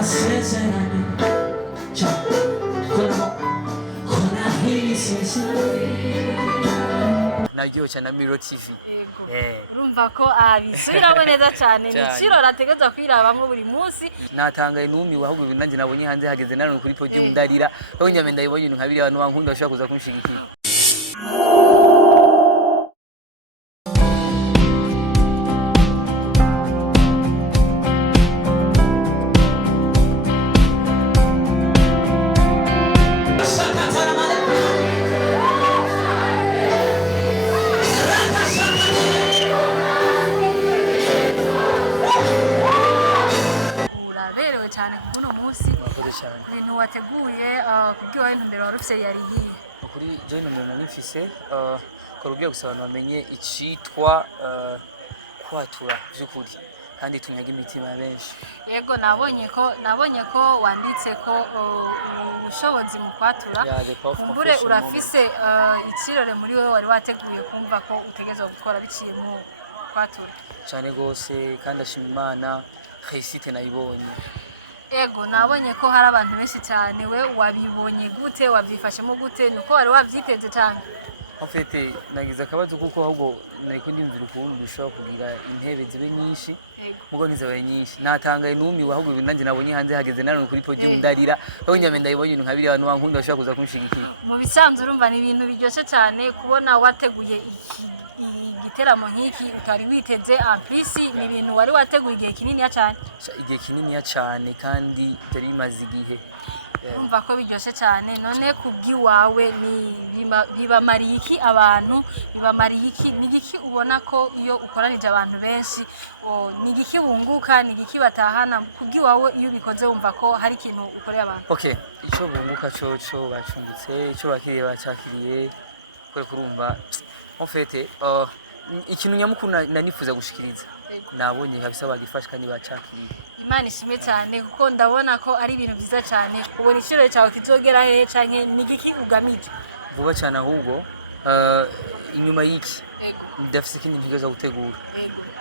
amasezerano naryo cyane Miro TV. Urumva ko abisubiramo neza cyane ni ciro rategeza kwirabamwe buri munsi. Natangaye numiwe ahubwo ibintu nanjye nabonye hanze hageze nanone kuri podium ndarira aho nyame ndayibonye ibintu nkabiri abantu bankunda bashaka kuza kunshigikira. cyane kuno munsi ibintu wateguye kubwiwa intumbero warufise yari yiye kuri je no muntu nifise ko rugiye gusaba bamenye icitwa kwatura byukuri kandi tunyaga imitima benshi. Yego nabonye ko wanditse ko ubushobozi mu kwatura kumbure urafise ikirore muri wewe wari wateguye kumva ko utegeza gukora biciye mu kwatura cyane gose kandi ashima Imana réussite nayibonye. Ego nabonye ko hari abantu benshi cyane we wabibonye gute wavyifashemo gute nuko wari wavyiteze cyane. En fait nagize akabazo kuko ahubwo nariko ndimvira ukuntu dushobora kugira intebe zibe nyinshi mugo nizabaye nyinshi natangaye numiwe ahubwo ibintu nanjye nabonye hanze hageze nanone kuri podium ndarira aho nyame ndayibonye ibintu nkabiri abantu bankunda bashaka kuza kunshigikira. Mu bisanzwe urumva ni ibintu biryoshye cyane kubona wateguye igiteramo nk'iki utari witeze amplisi ni ibintu wari wateguye igihe kinini cyane. Igihe kinini cyane kandi tari bimaze igihe. Urumva ko biryoshye cyane none kubwiwawe ni bibamariye iki abantu bibamariye iki ni igiki ubona ko iyo ukoranije abantu benshi ni igiki bunguka ni igiki batahana kubwiwawe iyo ubikoze wumva ko hari ikintu ukorera abantu. Okay icyo bunguka cyo bacungutse icyo bakiriye bacakiriye kwe kurumva en fait ikintu nyamukuru nanifuza gushikiriza nabonye kabisa bagifashika ni bacakiriye. Imana ishimwe cyane kuko ndabona ko ari ibintu byiza cyane ubona ikirore cyawe kizogera he canke nigiki ugamije vuba cyane ahubwo inyuma y'iki ndafise ikindi ngizo gutegura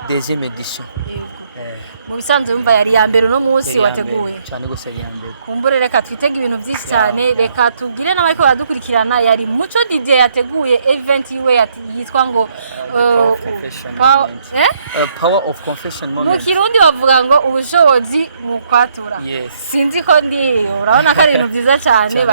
deuxième édition. Mu bisanzwe umva yari ya mbere no munsi wateguye cyane gose yari ya mbere kumbure reka twitega ibintu byinshi cyane reka tubwire n'abariko baradukurikirana yari Muco DJ yateguye event yiwe yitwa ngo Power of Confession moment. Mu Kirundi bavuga ngo ubushobozi mu kwatura. Sinzi ko ndi urabona ko ari ibintu byiza cyane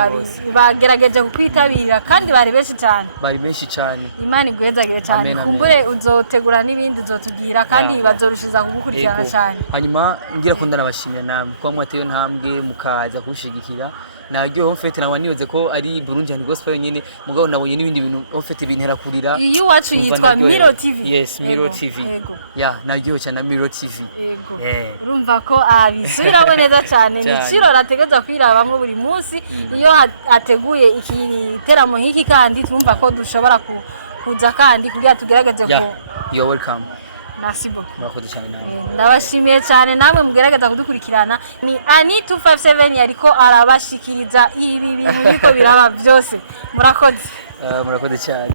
bagerageje kukwitabira kandi bari benshi cyane. Bari benshi cyane. Imana igwezagire cyane kumbure uzotegura n'ibindi uzotubwira kandi bazorushiza kugukurikirana cyane. Hanyuma ngira ko ndanabashimira namwe ko mwateyo ntambwe mukaza kushigikira naryo mfete nawe niyoze ko ari Burundi and Gospel nyene mugabo nabonye n'ibindi bintu mfete bintera kurira. Iyo wacu yitwa Miro TV. Yes Miro TV. Ya naryo cyane Miro TV. Urumva ko abisubiramo neza cyane ni ciro rategeza kwirabamwe buri munsi iyo ateguye ikiteramo nk'iki kandi twumva ko dushobora kuza kandi kugira tugerageze ko. You are welcome. Merci beaucoup. Murakoze cyane nawe. Ndabashimiye cyane namwe mugerageza kudukurikirana ni Ani 257 yariko arabashikiriza ibi bintu biko biraba byose murakoze. Murakoze cyane.